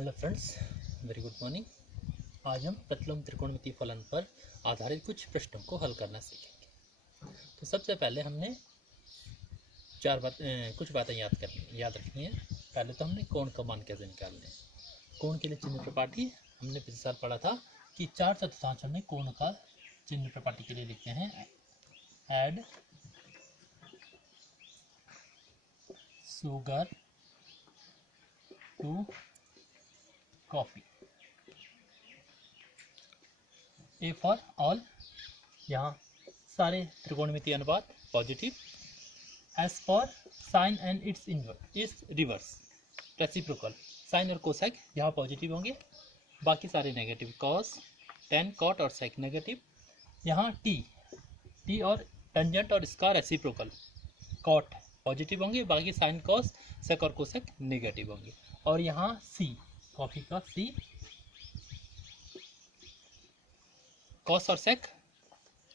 Hello friends, very good morning. आज हम प्रतिलोम त्रिकोणमितीय फलन पर आधारित कुछ प्रश्नों को हल करना सीखेंगे। तो सबसे पहले हमने कुछ बातें याद रखनी है। पहले तो हमने कोण का मान कैसे निकालना है। कोण के लिए चिन्ह प्रपाटी हमने पिछले साल पढ़ा था कि 4/4 में कोण का चिन्ह प्रपाटी के लिए लिखते हैं add sugar to coffee. A for all, यहाँ सारे त्रिकोणमितीय अनुपात positive. S for sine and its reverse reciprocal, sine और कोसेक यहाँ पॉजिटिव होंगे, बाकी सारे नेगेटिव। कॉस, टेन, कॉट और सेक नेगेटिव। यहाँ टी और टेंजेंट और इसका रेसिप्रोकल कॉट पॉजिटिव होंगे, बाकी साइन, कॉस, सेक और कोसेक नेगेटिव होंगे। और यहाँ सी, कॉफी का सी, कॉस और सेक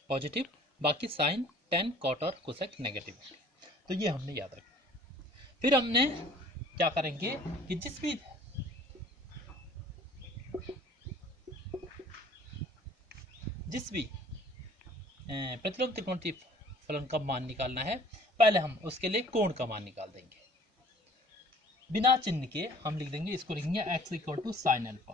पॉजिटिव, बाकी साइन, टेन, कॉट और कोसेक नेगेटिव। तो ये हमने याद रखा। फिर हमने क्या करेंगे कि जिस भी प्रतिलोम त्रिकोणमितीय फलन का मान निकालना है, पहले हम उसके लिए कोण का मान निकाल देंगे। बिना चिन्ह के हम लिख देंगे, इसको लिखेंगे x equal to sine alpha.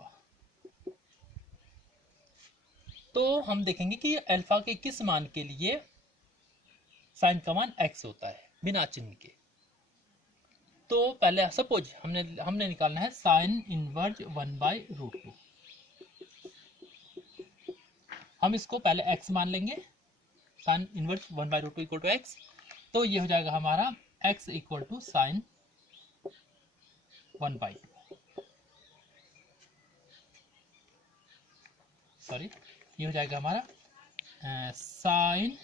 तो हम देखेंगे कि अल्फा के किस मान के लिए साइन का मान x होता है बिना चिन्ह के। तो पहले सपोज हमने निकालना है साइन इनवर्ज 1/√2। हम इसको पहले x मान लेंगे, sine inverse 1/√2 equal to x। तो ये हो जाएगा हमारा x equal to sine 1/2। Sorry, ये हो जाएगा हमारा sine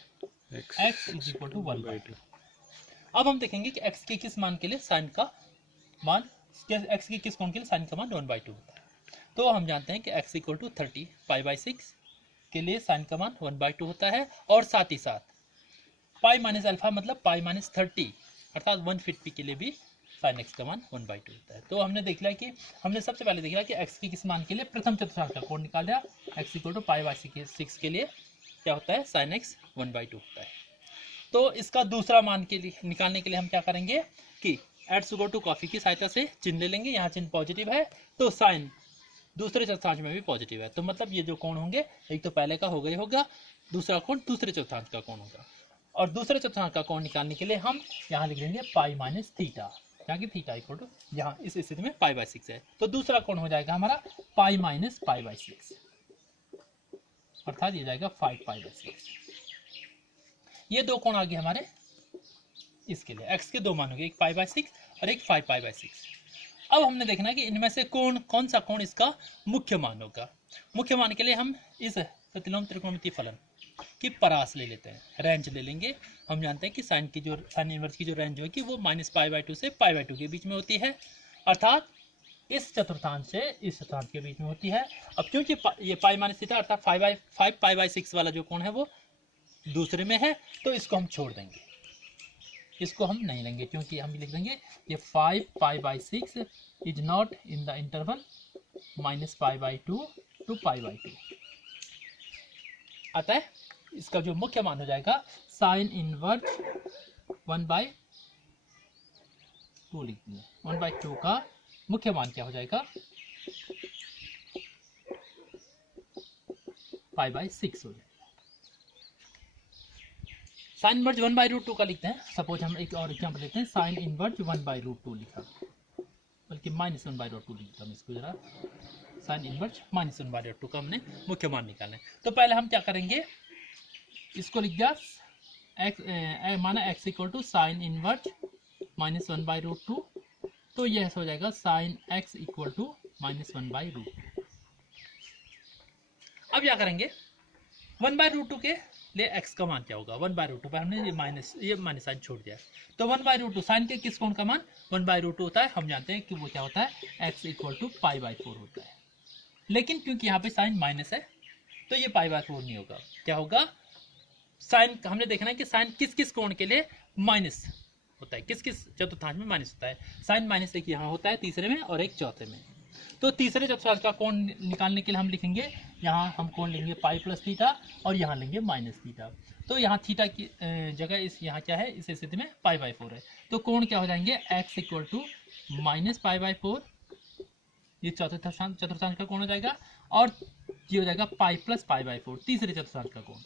x is equal to 1/2। अब हम देखेंगे कि x के किस मान के लिए साइन का मान, x के किस कोण के लिए साइन का मान 1/2 होता है। तो हम जानते हैं कि x इक्वल टू 30 π/6 के लिए साइन का मान 1/2 होता है। और साथ ही साथ पाई माइनस अल्फा मतलब π-30 अर्थात 150 के लिए भी साइन x का मान 1/2 होता है। तो हमने देख लिया कि हमने सबसे पहले देख लिया कि x के किस मान के लिए प्रथम चतुर्थांश का कोण निकाल लिया। x इक्वल टू π/6 के लिए क्या होता है, साइन x 1/2 होता है। तो इसका दूसरा मान के लिए निकालने के लिए हम क्या करेंगे कि ऐड शुगर टू कॉफी की सहायता से चिन्ह ले लेंगे। यहाँ चिन्ह पॉजिटिव है तो साइन दूसरे चतुर्थांश में भी पॉजिटिव है। तो मतलब ये जो कोण होंगे, एक तो पहले का होगा, दूसरा कोण दूसरे चतुर्थांश का कोण होगा। और दूसरे चतुर्थांश का कोण निकालने के लिए हम यहाँ लिख लेंगे π-θ, यहाँ की थीटा इक्वल टू, यहाँ इस स्थिति में π/6 है। तो दूसरा कोण हो जाएगा हमारा π-π/6 अर्थात ये जाएगा 5π/6। ये दो कोण आ गए हमारे इसके लिए। x के दो मान हो गए, एक π/6 और एक 5π/6। अब हमने देखना है कि इनमें से कौन सा कोण इसका मुख्य मान होगा। मुख्य मान के लिए हम इस प्रतिलोम त्रिकोणमितीय फलन की परास ले लेते हैं, रेंज ले लेंगे। हम जानते हैं कि साइन इनवर्स की जो रेंज होगी वो -π/2 से π/2 के बीच में होती है, अर्थात इस चतुर्थांश से इस चतुर्थांश के बीच में होती है। अब क्योंकि ये π-θ अर्थात 5π/6 वाला जो कोण है वो दूसरे में है, तो इसको हम छोड़ देंगे, इसको हम नहीं लेंगे, क्योंकि हम लिख देंगे ये 5π/6 is not in the interval -π/2 to π/2 आता है। इसका जो मुख्य मान हो जाएगा साइन इनवर्स 1/2 लिख दिए। 1/2 का मुख्य मान क्या हो जाएगा, π/6 हो जाएगा। साइन इनवर्स 1/√2 का लिखते हैं। सपोज हम एक और एग्जाम्पल लेते हैं, साइन इनवर्स 1/√2 लिखा, बल्कि -1/√2 लिखता हूँ इसको जरा। साइन इनवर्स -1/√2 का हमने मुख्य मान निकालना है। तो पहले हम क्या करेंगे, इसको लिख दिया माना x equal to sine inverse -1/√2। तो यह हो जाएगा साइन x इक्वल टू -1/√2। अब क्या करेंगे, 1/√2 के लिए x का मान क्या होगा, 1/√2 पर हमने ये माइनस साइन छोड़ दिया। तो 1/√2 साइन के किस कोण का मान 1/√2 होता है। हम जानते हैं कि वो क्या होता है, x इक्वल टू π/4 होता है। लेकिन क्योंकि यहाँ पे साइन माइनस है तो ये π/4 नहीं होगा। क्या होगा, साइन हमने देखना है कि साइन किस किस कोण के लिए माइनस होता है, किस किस चतुर्थांश में माइनस होता है। साइन -1 यहाँ होता है तीसरे में और एक चौथे में। तो तीसरे चतुर्थांश का कोण निकालने के लिए हम लिखेंगे, यहाँ हम कोण लेंगे पाई प्लस थीटा और यहाँ लेंगे माइनस थीटा। तो यहाँ थीटा की जगह इस यहाँ क्या है, इस स्थिति में पाई बाई 4 है। तो कोण क्या हो जाएंगे, x equal to minus pi by 4, ये चतुर्थांश का कोण हो जाएगा, और ये हो जाएगा पाई प्लस पाई बाई 4 तीसरे चतुर्थांश का कोण।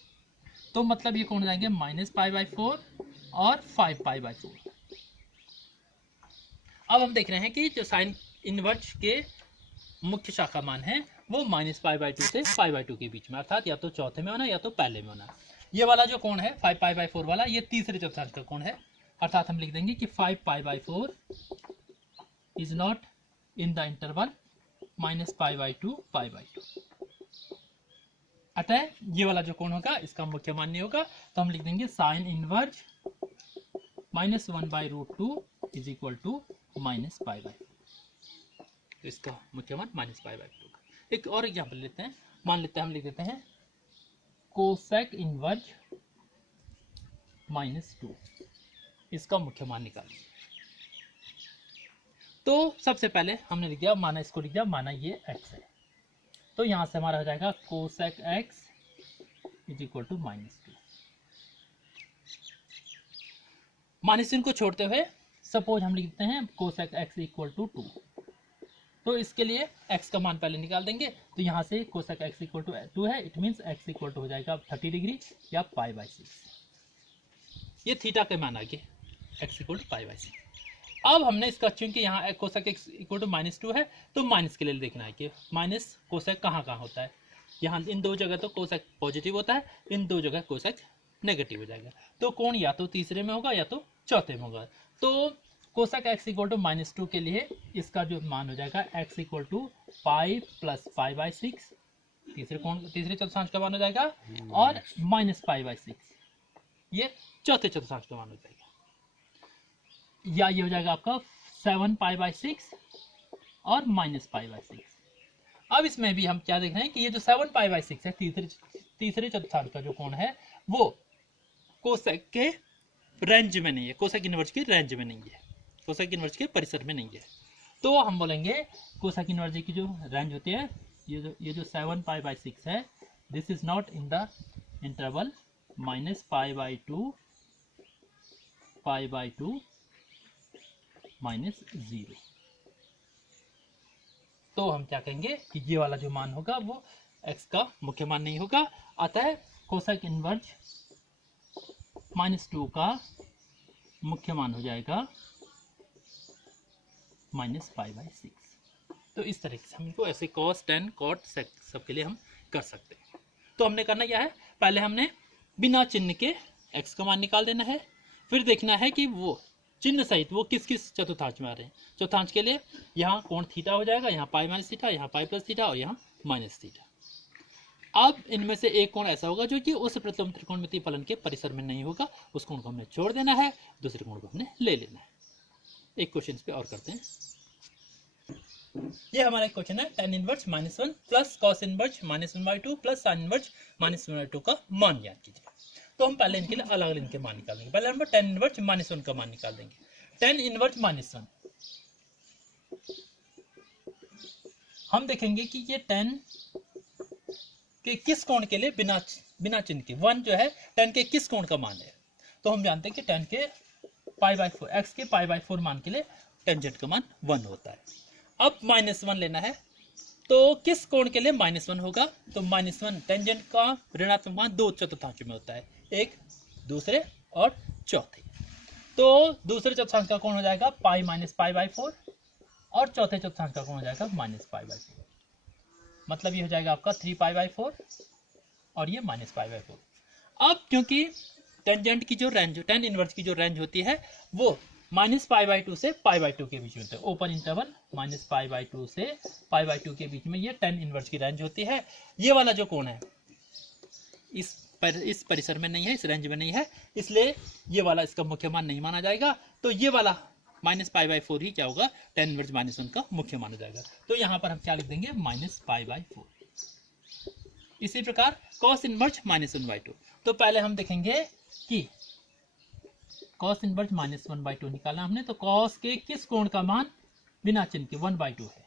तो मतलब ये कोण हो जाएंगे माइनस पाई बाई 4 और 5 पाई बाई 4। अब हम देख रहे हैं कि जो साइन इनवर्स के मुख्य शाखा मान है वो माइनस पाई बाई 2 से पाई बाई 2 के बीच में, अर्थात या तो चौथे में होना या तो पहले में होना। ये वाला जो कोण है 5 पाई बाई 4 वाला, ये तीसरे चतुर्थांश का कोण है, अर्थात हम लिख देंगे कि 5 पाई by 4 is not in the interval minus pi by 2 pi by 2। अतः ये वाला जो कोण होगा इसका मुख्य मान नहीं होगा, तो हम लिख देंगे sine inverse minus 1 by root 2 is equal to minus pi by, तो इसका मुख्य मान माइनस पाई बाई 2 का। एक और एग्जाम्पल लेते हैं, मान लेते हैं हम लिख देते हैं कोसेक इनवर्स माइनस 2, इसका मुख्य मान निकालिए। तो सबसे पहले हमने लिख दिया, माना इसको लिख दिया, माना ये x है, तो यहां से हमारा हो जाएगा cosec x is equal to minus 2। Minus को छोड़ते हुए सपोज हम लिखते हैं कोसेक x इक्वल टू 2, तो इसके लिए x का मान पहले निकाल देंगे। तो यहाँ से कोसेक x इक्वल टू 2 है, it means x equal to हो जाएगा 30 डिग्री या पाई बाई 6। ये थीटा के मान आ गए, x equal to pi by 6। अब हमने इसका चूंकि यहाँ cosec x equal to minus 2 है, तो माइनस के लिए देखना है कि माइनस कोसेक कहाँ कहाँ होता है। यहाँ इन दो जगह तो कोसेक पॉजिटिव होता है, इन दो जगह कोसेक नेगेटिव हो जाएगा। तो कोण या तो तीसरे में होगा या तो चौथे में होगा। तो cosec x equal to minus 2 के लिए इसका जो मान हो जाएगा x equal to pi plus pi by 6, तीसरे चतुर्थांश का मान हो जाएगा, और माइनस पाई बाई 6 ये चौथे चतुर्थांश का मान हो जाएगा, या ये हो जाएगा आपका 7 पाई बाई 6 और माइनस पाई बाई 6। अब इसमें भी हम क्या देख रहे हैं कि ये जो 7 पाई बाई 6 है तीसरे चतुर्थांश का जो कोण है वो कोसेक के रेंज में नहीं है, कोसेक इनवर्स के रेंज में नहीं है, कोसेक इनवर्स के परिसर में नहीं है। तो हम बोलेंगे कोसेक इनवर्स की जो रेंज होती है, ये जो 7 पाई बाई 6 है, this is not in the interval minus pi by 2 pi by 2 minus 0। तो हम क्या कहेंगे कि ये वाला जो मान होगा वो x का मुख्य मान नहीं होगा, अतः कोसेक इनवर्स माइनस 2 का मुख्य मान हो जाएगा माइनस पाई बाई 6। तो इस तरीके से हम इनको ऐसे कॉस टेन कॉट सेक सब के लिए हम कर सकते हैं। तो हमने करना क्या है, पहले हमने बिना चिन्ह के x का मान निकाल देना है, फिर देखना है कि वो चिन्ह सहित वो किस किस चतुर्थांश में आ रहे हैं। चतुर्थांश के लिए यहाँ कोण थीटा हो जाएगा, यहाँ पाई माइनस थीटा, यहाँ पाई प्लस थीटा और यहाँ माइनस थीटा। अब इनमें से एक कोण ऐसा होगा जो कि उस प्रतिलोम त्रिकोणमितीय फलन के परिसर में नहीं होगा, उस कोण को हमने छोड़ देना है, दूसरे कोण को हमने ले लेना है। एक क्वेश्चन पे और करते हैं। ये हमारा एक क्वेश्चन है, tan inverse minus 1 plus cos inverse minus 1 by 2 plus sign inverse minus 1 by 2 का मान ज्ञात कीजिए। तो हम पहले इनके लिए अलग अलग इनके मान निकालेंगे। पहले हम tan इनवर्स माइनस 1 का मान निकाल देंगे। tan इनवर्स माइनस 1 हम देखेंगे कि ये tan के किस कोण के लिए बिना चिन्ह के 1 जो है tan के किस कोण का मान है। तो हम जानते हैं कि tan के पाई बाई 4 x के पाई बाई 4 मान के लिए टेंजेंट का मान 1 होता है। अब माइनस 1 लेना है, तो किस कोण के लिए माइनस 1 होगा, तो माइनस 1 टेंजेंट का ऋणात्मक मान दो चतुर्थांश में होता है, एक दूसरे और चौथे। तो दूसरे चतुर्थांश का कोण हो जाएगा पाई माइनस पाई बाई 4 और चौथे चतुर्थांश का कोण हो जाएगा माइनस पाई बाई 4। मतलब ये हो जाएगा आपका 3 पाई बाई 4 और ये माइनस पाई बाई 4। अब क्योंकि टेंजेंट की जो रेंज, tan इनवर्स की जो रेंज होती है वो माइनस पाई बाई 2 से पाई बाई 2 के बीच में होता है, open interval minus pi by 2 से पाई बाई 2 के बीच में ये tan इनवर्स की रेंज होती है। ये वाला जो कोण है इस परिसर में नहीं है, इस रेंज में नहीं है, इसलिए ये वाला इसका मुख्य मान नहीं माना जाएगा। तो ये वाला माइनस पाई बाई 4 ही क्या होगा, tan इनवर्स माइनस 1 का मुख्य माना जाएगा। तो यहाँ पर हम क्या लिख देंगे, माइनस पाई बाई 4। इसी प्रकार cos इनवर्स माइनस 1 बाई 2। तो पहले हम देखेंगे कि cos इनवर्स माइनस 1 बाई 2 निकालना हमने, तो cos के किस कोण का मान बिना चिन्ह के 1 बाई 2 है।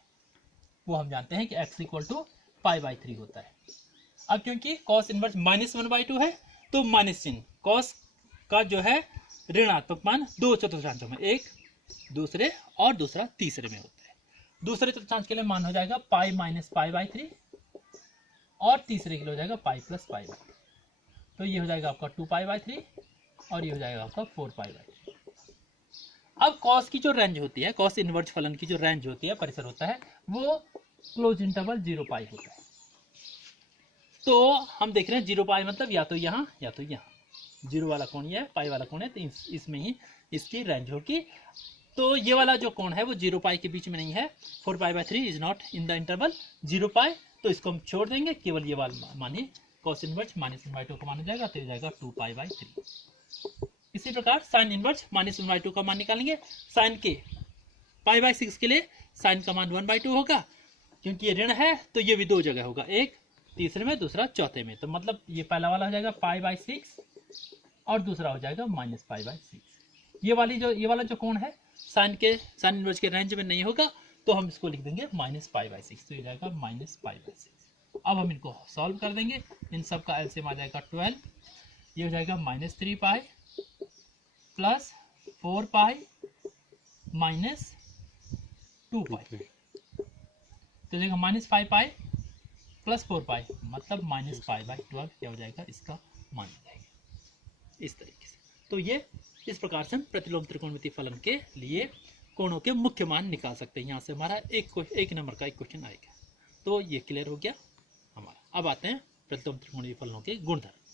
वो हम जानते हैं कि x इक्वल टू π/3 होता है। अब क्योंकि cos इनवर्स -1/2 है तो माइनस चिन्ह cos का जो है ऋणात्मक मान दो चतुर्थांशों में, एक दूसरे और दूसरा तीसरे में होता है। दूसरे चतुर्थांश के लिए मान हो जाएगा पाई माइनस π/3 और तीसरे के लिए हो जाएगा पाई प्लस π/2। तो ये हो जाएगा आपका 2π/3 और ये हो जाएगा आपका 4π/3। अब cos की जो रेंज होती है, cos इनवर्स फलन की जो रेंज होती है, परिसर होता है, वो क्लोज इंटरवल 0π होता है। तो हम देख रहे हैं 0π मतलब या तो यहाँ या तो यहाँ, 0 वाला कोण ये है, पाई वाला कोण है, तो इसमें ही इसकी रेंज होगी। तो ये वाला जो कोण है वो 0π के बीच में नहीं है, 4π/3 is not in the interval 0π, तो इसको हम छोड़ देंगे, केवल ये वाला मानिए cos इनवर्स -1/2 का मान हो जाएगा, तो हो जाएगा 2π/3। इसी प्रकार sin इनवर्स -1/2 का मान निकालेंगे। sin के π/6 के लिए sin का मान 1/2 होगा, क्योंकि ये ऋण है तो ये भी दो जगह होगा, एक तीसरे में दूसरा चौथे में, तो मतलब ये पहला वाला हो जाएगा π/6 और दूसरा हो जाएगा -π/6। ये वाला जो कोण है sin इनवर्स के रेंज में नहीं होगा, तो हम इसको लिख देंगे -π/6, तो ये जाएगा -π/6। अब हम इनको सॉल्व कर देंगे, इन सब का एलसीएम आ जाएगा 12, ये हो जाएगा -3π प्लस 4π माइनस 2π, तो देखो -5π प्लस 4π मतलब -π/12 क्या हो जाएगा, इसका मान हो जाएगा इस तरीके से। तो ये इस प्रकार से हम प्रतिलोम त्रिकोणमितीय फलन के लिए कोणों के मुख्य मान निकाल सकते हैं। यहाँ से हमारा एक नंबर का एक क्वेश्चन आएगा। तो ये क्लियर हो गया हमारा। अब आते हैं प्रतिलोम त्रिकोणमितीय फलनों के गुणधर्म।